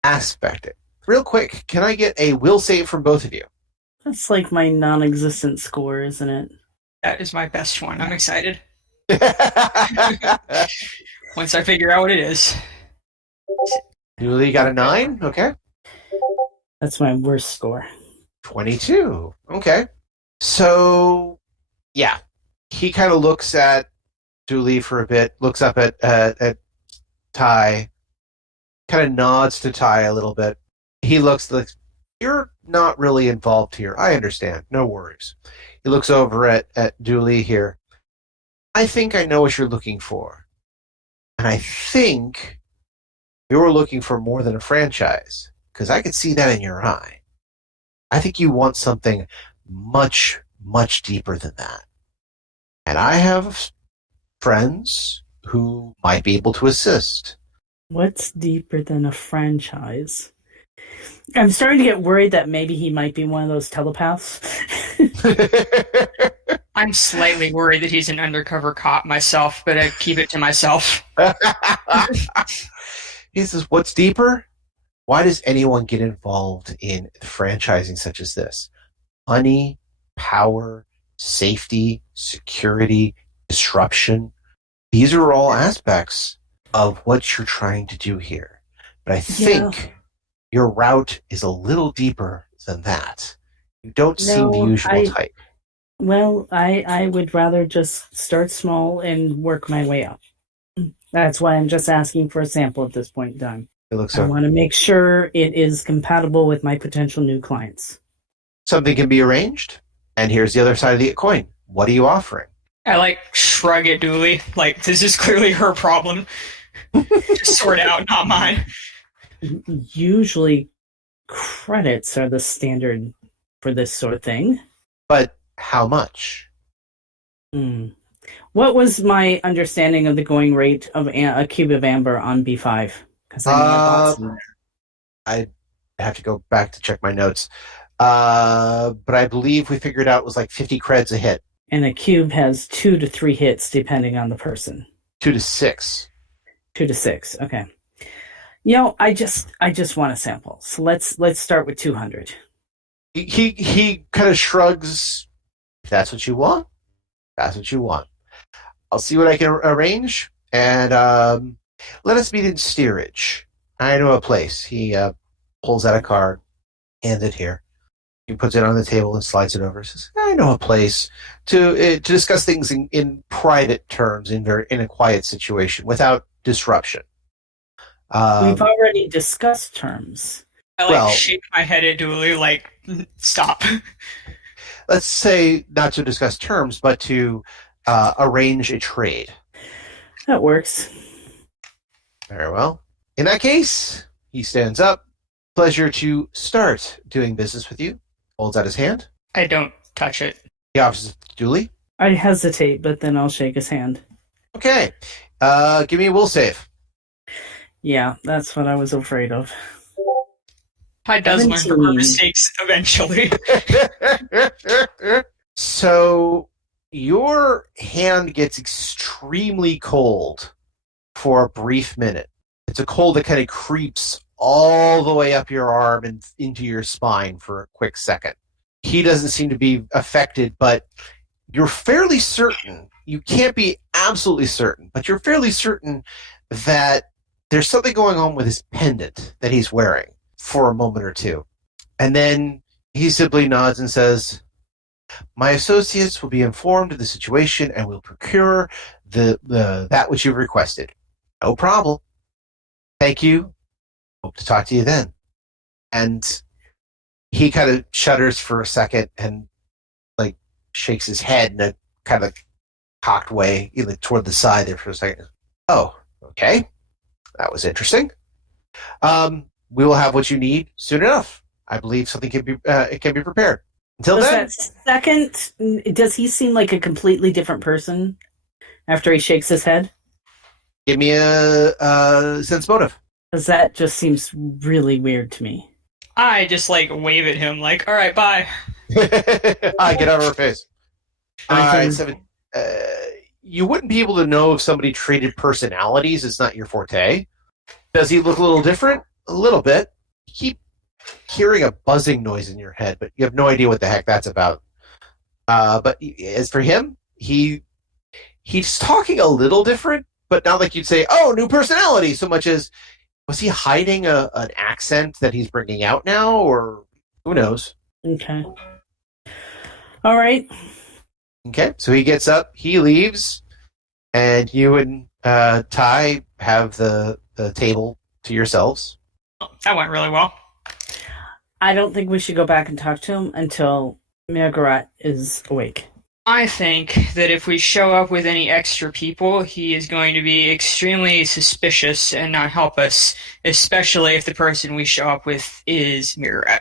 aspecting. Real quick, can I get a will save from both of you? That's like my non-existent score, isn't it? That is my best one. I'm excited. Once I figure out what it is. Julie got a 9. Okay. That's my worst score. 22. Okay. So, yeah. He kind of looks at Julie for a bit, looks up at Ty, kind of nods to Ty a little bit. He looks like, you're not really involved here. I understand. No worries. He looks over at Julie here. I think I know what you're looking for. And I think you're looking for more than a franchise, because I could see that in your eye. I think you want something much, much deeper than that. And I have friends who might be able to assist. What's deeper than a franchise? I'm starting to get worried that maybe he might be one of those telepaths. I'm slightly worried that he's an undercover cop myself, but I keep it to myself. He says, what's deeper? Why does anyone get involved in franchising such as this? Money, power, safety, security, disruption. These are all aspects of what you're trying to do here. But I think your route is a little deeper than that. You don't seem the usual type. Well, I would rather just start small and work my way up. That's why I'm just asking for a sample at this point in time. It looks I want to make sure it is compatible with my potential new clients. Something can be arranged, and here's the other side of the coin. What are you offering? I shrug at Dooley. This is clearly her problem to sort out, not mine. Usually credits are the standard for this sort of thing. But how much? What was my understanding of the going rate of a cube of amber on B5? Because I bought some there. I have to go back to check my notes. But I believe we figured out it was like 50 creds a hit. And a cube has 2 to 3 hits depending on the person. 2 to 6. 2 to 6. Okay. I just want a sample. So let's start with 200. He kind of shrugs. If that's what you want, that's what you want. I'll see what I can arrange, and let us meet in steerage. I know a place. He pulls out a card, hands it here. He puts it on the table and slides it over. He says, I know a place to discuss things in private terms, in a quiet situation, without disruption. We've already discussed terms. I shake my head at Dooley, stop. Let's say not to discuss terms, but to arrange a trade. That works. Very well. In that case, he stands up. Pleasure to start doing business with you. Holds out his hand. I don't touch it. He offers it to Dooley. I hesitate, but then I'll shake his hand. Okay. Give me a will save. Yeah, that's what I was afraid of. Ty does learn from her mistakes eventually. So your hand gets extremely cold for a brief minute. It's a cold that kind of creeps all the way up your arm and into your spine for a quick second. He doesn't seem to be affected, but you're fairly certain, you can't be absolutely certain, but you're fairly certain that there's something going on with his pendant that he's wearing for a moment or two. And then he simply nods and says, my associates will be informed of the situation and will procure that which you've requested. No problem. Thank you. Hope to talk to you then. And he kind of shudders for a second and shakes his head in a kind of cocked way, toward the side there for a second. Oh, okay. That was interesting. We will have what you need soon enough. I believe something can be prepared. Until then, does he seem like a completely different person after he shakes his head? Give me a sense motive. Because that just seems really weird to me. I just wave at him all right, bye. I get out of her face. Seven. You wouldn't be able to know if somebody traded personalities. It's not your forte. Does he look a little different? A little bit. You keep hearing a buzzing noise in your head, but you have no idea what the heck that's about. But as for him, he's talking a little different, but not like you'd say, "Oh, new personality," so much as was he hiding an accent that he's bringing out now, or who knows? Okay. All right. Okay, so he gets up, he leaves, and you and Ty have the table to yourselves. That went really well. I don't think we should go back and talk to him until Margaret is awake. I think that if we show up with any extra people, he is going to be extremely suspicious and not help us, especially if the person we show up with is Mirrorat.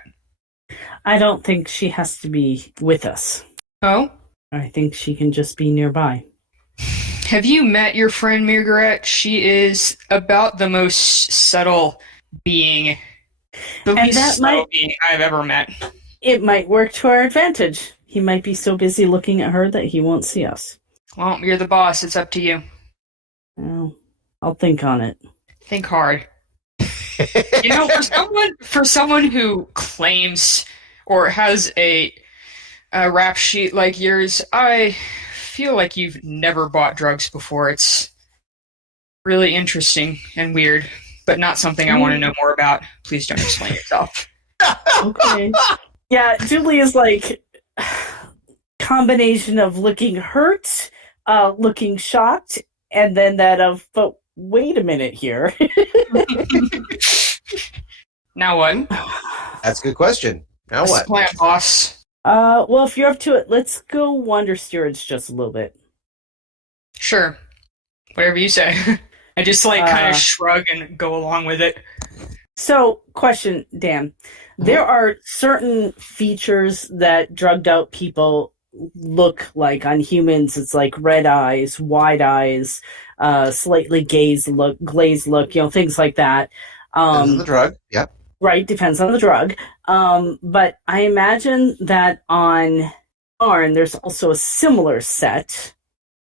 I don't think she has to be with us. Oh? I think she can just be nearby. Have you met your friend Margaret? She is about the most subtle being, the And least that subtle might- being I've ever met. It might work to our advantage. He might be so busy looking at her that he won't see us. Well, you're the boss. It's up to you. Well, I'll think on it. Think hard. You know, for someone who claims or has a rap sheet like yours, I feel like you've never bought drugs before. It's really interesting and weird, but not something I want to know more about. Please don't explain yourself. Okay. Yeah, Julie is like combination of looking hurt, looking shocked, and then that of, but wait a minute here. Now what? That's a good question. Now What's what? the plan, boss? Well, if you're up to it, let's go wander steerage just a little bit. Sure. Whatever you say. I just kind Uh, of shrug and go along with it. So, question, Dan. There are certain features that drugged out people look like on humans. It's like red eyes, wide eyes, slightly glazed look, things like that. Depends on the drug. Yep. Right, depends on the drug. But I imagine that on Narn, there's also a similar set.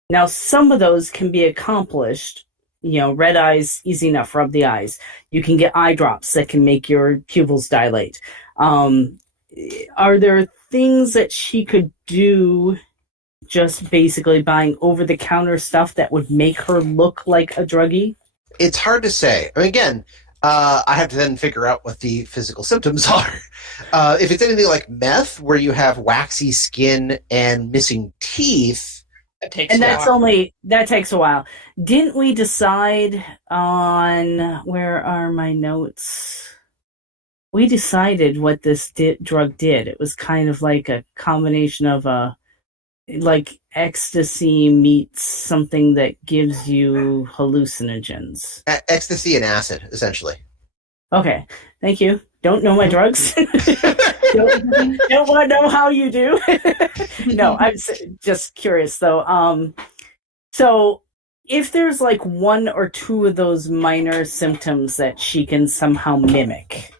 Now, some of those can be accomplished. You know, red eyes, easy enough, rub the eyes. You can get eye drops that can make your pupils dilate. Are there things that she could do just basically buying over-the-counter stuff that would make her look like a druggie? It's hard to say. I mean, again, I have to then figure out what the physical symptoms are. If it's anything like meth, where you have waxy skin and missing teeth, That takes And a that's while. that takes a while. Didn't we decide on, where are my notes? We decided what this drug did. It was kind of like a combination of like ecstasy meets something that gives you hallucinogens. ecstasy and acid, essentially. Okay, thank you. Don't know my drugs. don't want to know how you do. No, I'm just curious though. So if there's like one or two of those minor symptoms that she can somehow mimic,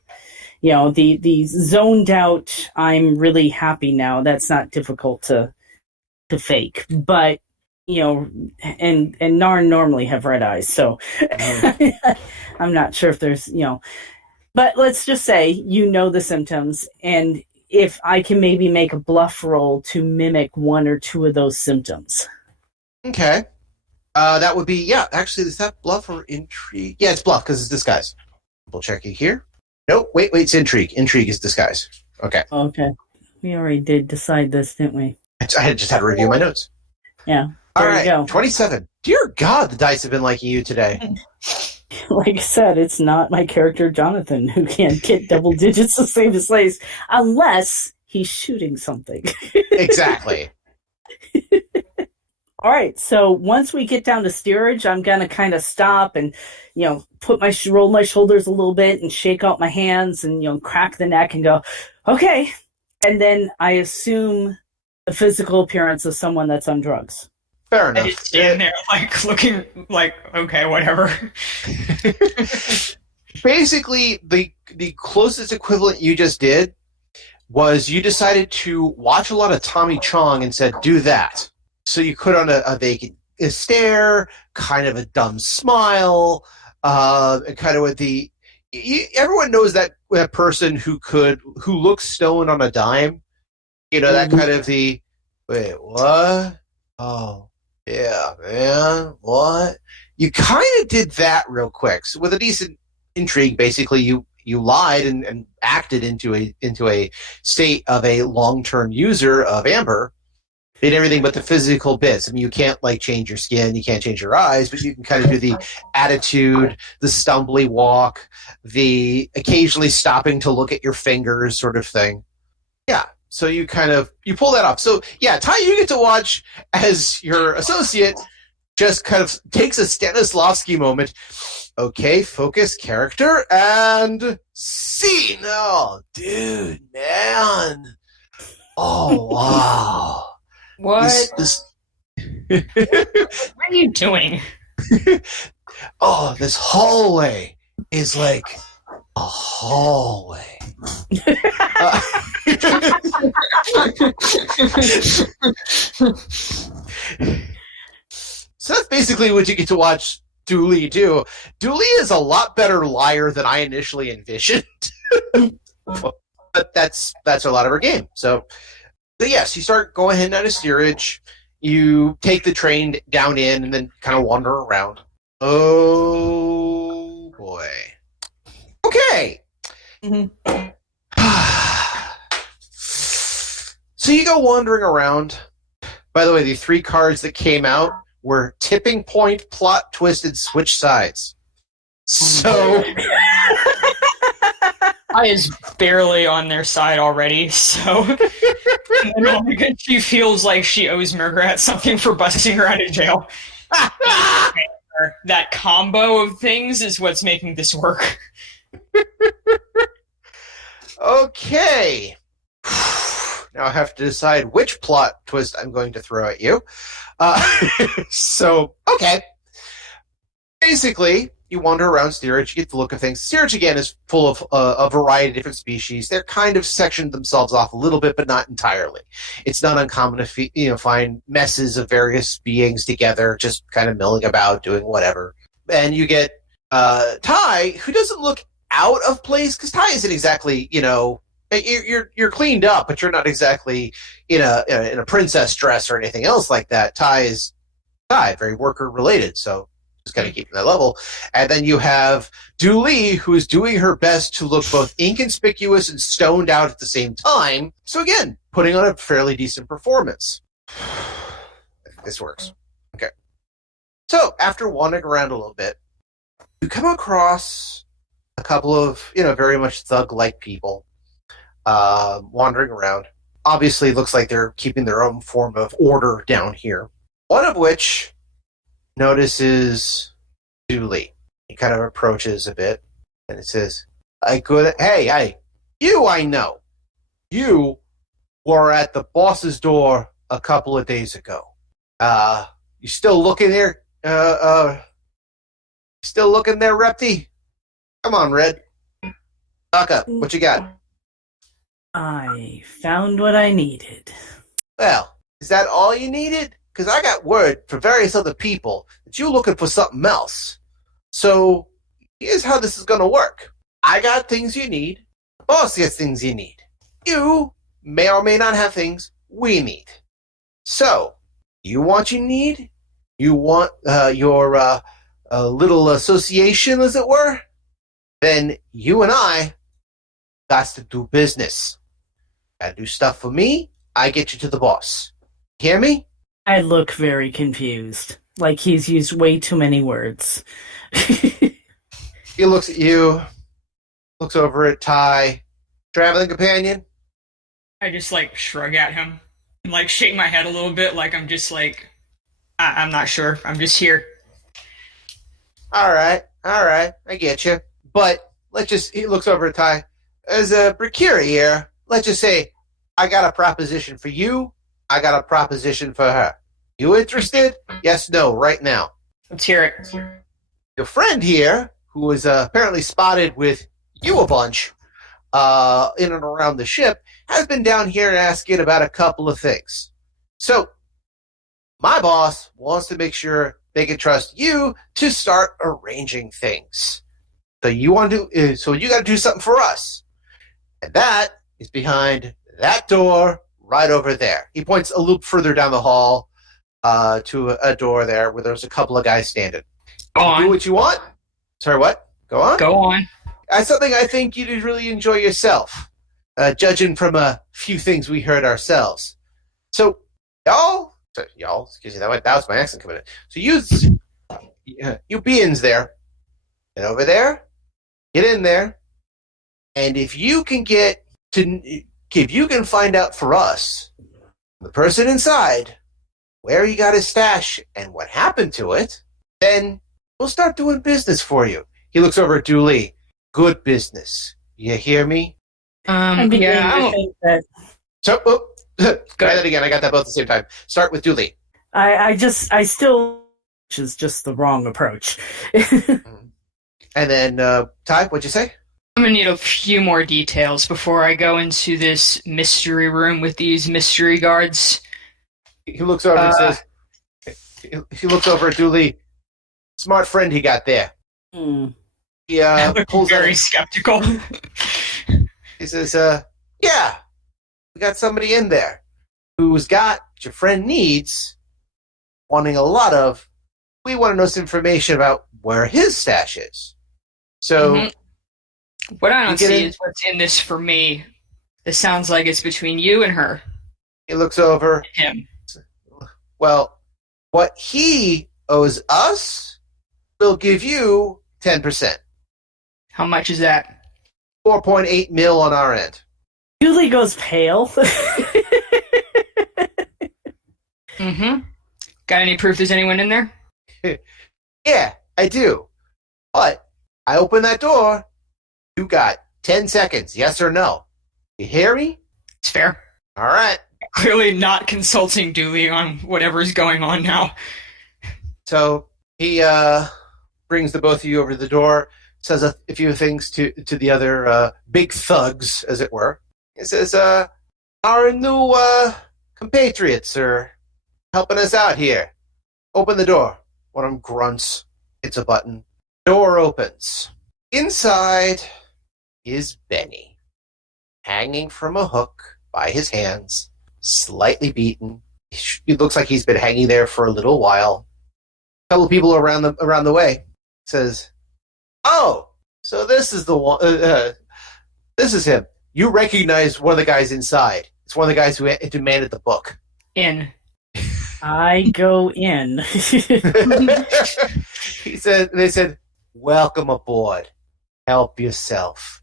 you know, the zoned out, I'm really happy now, that's not difficult to fake. But you know, and Narn normally have red eyes, so I'm not sure if there's, you know, but let's just say you know the symptoms, and if I can maybe make a bluff roll to mimic one or two of those symptoms. Okay. That would be, yeah, actually, is that bluff or intrigue? Yeah, it's bluff because it's disguise. Double checking here. Nope, wait, it's intrigue. Intrigue is disguise. Okay. Okay. We already did decide this, didn't we? I just had to review my notes. Yeah. All There right, you go. 27. Dear God, the dice have been liking you today. Like I said, it's not my character Jonathan who can't get double digits to save his place unless he's shooting something. Exactly. All right, so once we get down to steerage, I'm gonna kind of stop and, you know, put roll my shoulders a little bit and shake out my hands and, you know, crack the neck and go, okay. And then I assume the physical appearance of someone that's on drugs. Fair I enough. just stand there, like, looking like, okay, whatever. Basically, the closest equivalent you just did was you decided to watch a lot of Tommy Chong and said, do that. So you put on a vacant stare, kind of a dumb smile, and kind of with the... everyone knows that person who looks stoned on a dime. You know, that kind of the... Wait, what? Oh, yeah, man, what? You kind of did that real quick. So with a decent intrigue, basically, you lied and acted into a state of a long-term user of Amber. Did everything but the physical bits. I mean, you can't like change your skin, you can't change your eyes, but you can kind of do the attitude, the stumbly walk, the occasionally stopping to look at your fingers sort of thing. Yeah. So you pull that off. So yeah, Ty, you get to watch as your associate just kind of takes a Stanislavski moment. Okay, focus, character, and scene. Oh, dude, man. Oh, wow. What? What are you doing? Oh, this hallway is like a hallway. So that's basically what you get to watch Dooley do. Dooley is a lot better liar than I initially envisioned. But that's a lot of her game. So yes, you start going ahead down to steerage. You take the train down in and then kind of wander around. Oh, boy. Okay. Mm-hmm. So you go wandering around. By the way, the 3 cards that came out were tipping point, plot twist, and switch sides. So I is barely on their side already, so because she feels like she owes Margaret something for busting her out of jail. That combo of things is what's making this work. Okay. Now I have to decide which plot twist I'm going to throw at you. So, okay. Basically, you wander around steerage, you get the look of things. Steerage, again, is full of a variety of different species. They're kind of sectioned themselves off a little bit, but not entirely. It's not uncommon to find messes of various beings together, just kind of milling about, doing whatever. And you get Ty, who doesn't look out of place, because Ty isn't exactly, you're cleaned up, but you're not exactly in a princess dress or anything else like that. Ty is very worker related, so just kind of keeping that level. And then you have Dooley, who is doing her best to look both inconspicuous and stoned out at the same time. So again, putting on a fairly decent performance. I think this works. Okay. So after wandering around a little bit, you come across a couple of very much thug-like people wandering around. Obviously, it looks like they're keeping their own form of order down here. One of which notices Dooley. He kind of approaches a bit, and it says, hey, you I know. You were at the boss's door a couple of days ago. You still looking there? Still looking there, Repty? Come on, Red. Talk up. What you got? I found what I needed. Well, is that all you needed? Because I got word from various other people that you're looking for something else. So, here's how this is going to work. I got things you need. The boss gets things you need. You may or may not have things we need. So, you want what you need? You want your little association, as it were? Then you and I got to do business. Gotta do stuff for me. I get you to the boss. Hear me? I look very confused. Like he's used way too many words. He looks at you, looks over at Ty. Traveling companion? I just shrug at him and shake my head a little bit, like I'm just I'm not sure. I'm just here. All right, I get you. But he looks over at Ty. As a Brachyria here, let's just say I got a proposition for you. I got a proposition for her. You interested? Yes, no, right now. Let's hear it. Your friend here, who was apparently spotted with you a bunch, in and around the ship, has been down here asking about a couple of things. So, my boss wants to make sure they can trust you to start arranging things. So you got to do something for us. And that is behind that door right over there. He points a little further down the hall to a door there where there's a couple of guys standing. Go on. Do what you want. Sorry, what? Go on. Go on. That's something I think you'd really enjoy yourself, judging from a few things we heard ourselves. So, y'all, excuse me, that was my accent coming in. So you beings there, and over there, get in there, and if you can find out for us, the person inside, where he got his stash and what happened to it, then we'll start doing business for you. He looks over at Dooley. Good business. You hear me? Yeah. So, try that again. I got that both at the same time. Start with Dooley. I still, which is just the wrong approach. And then, Ty, what'd you say? I'm gonna need a few more details before I go into this mystery room with these mystery guards. He looks over and says, he looks over at Dooley. Smart friend he got there. He pulls very skeptical. He says, yeah, we got somebody in there who's got what your friend needs, wanting a lot of. We want to know some information about where his stash is. So, what I don't see is what's in this for me. This sounds like it's between you and her. He looks over. Him. Well, what he owes us will give you 10%. How much is that? 4.8 mil on our end. Julie goes pale. Got any proof there's anyone in there? Yeah, I do. But I open that door. You got 10 seconds, yes or no. You hear me? It's fair. All right. Clearly not consulting Dooley on whatever's going on now. So he brings the both of you over to the door, says a few things to the other big thugs, as it were. He says, our new compatriots are helping us out here. Open the door. One of them grunts. Hits a button. Door opens. Inside is Benny, hanging from a hook by his hands, slightly beaten. It looks like he's been hanging there for a little while. A couple of people around the way says, "Oh, so this is the one. This is him. You recognize one of the guys inside. It's one of the guys who demanded the book." In. I go in. They said, "Welcome aboard. Help yourself."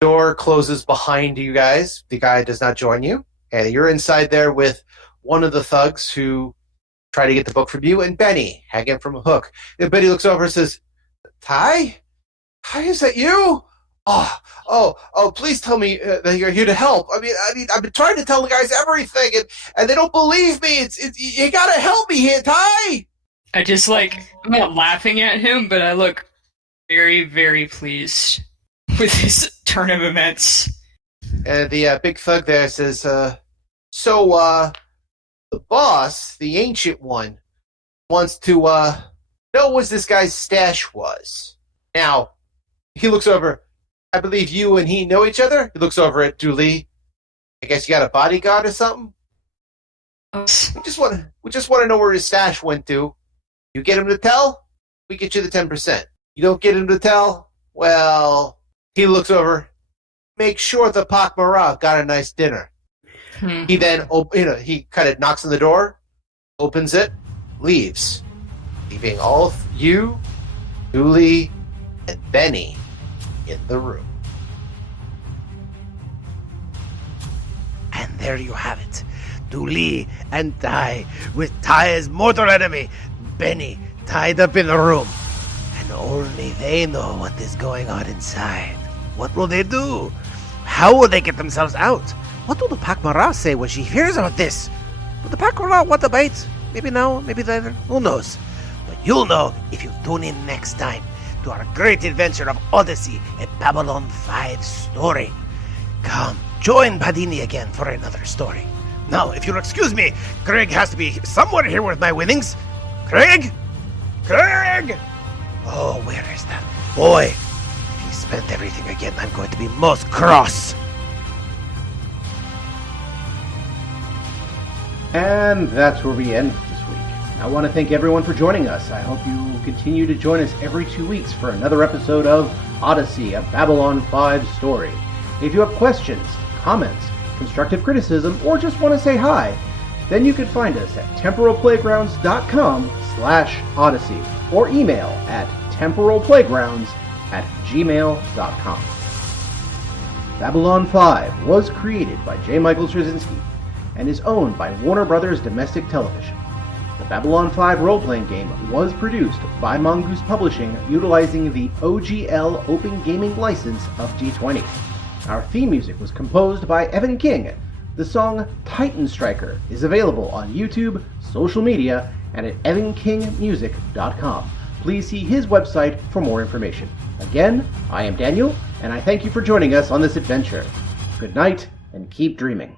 Door closes behind you guys. The guy does not join you. And you're inside there with one of the thugs who try to get the book from you, and Benny, hanging from a hook. And Benny looks over and says, Ty, is that you? Oh, please tell me that you're here to help. I mean, I've been trying to tell the guys everything, and they don't believe me. You gotta help me here, Ty. I just I'm not laughing at him, but I look very, very pleased with this turn of events. And the big thug there says, so the boss, the ancient one, wants to know what this guy's stash was. Now, he looks over. I believe you and he know each other. He looks over at Dooley. I guess you got a bodyguard or something? We just want to know where his stash went to. You get him to tell, we get you the 10%. You don't get him to tell, well, he looks over. Make sure the Pak Mara got a nice dinner. He then, he kind of knocks on the door, opens it, leaves, leaving all you, Dooley, and Benny in the room. And there you have it. Dooley and Ty, with Ty as mortal enemy, Benny tied up in the room. And only they know what is going on inside. What will they do? How will they get themselves out? What will the Pak Mara say when she hears about this? Will the Pak Mara want to bite? Maybe now, maybe later, who knows? But you'll know if you tune in next time to our great adventure of Odyssey, a Babylon 5 story. Come, join Padini again for another story. Now, if you'll excuse me, Craig has to be somewhere here with my winnings. Craig? Craig! Oh, where is that boy? If he spent everything again, I'm going to be most cross. And that's where we end this week. I want to thank everyone for joining us. I hope you continue to join us every 2 weeks for another episode of Odyssey, a Babylon 5 story. If you have questions, comments, constructive criticism, or just want to say hi, then you can find us at temporalplaygrounds.com/Odyssey or email at temporalplaygrounds@gmail.com. Babylon 5 was created by J. Michael Straczynski and is owned by Warner Brothers Domestic Television. The Babylon 5 role-playing game was produced by Mongoose Publishing utilizing the OGL Open Gaming license of G20. Our theme music was composed by Evan King. The song Titan Striker is available on YouTube, social media, and at evankingmusic.com. Please see his website for more information. Again, I am Daniel, and I thank you for joining us on this adventure. Good night, and keep dreaming.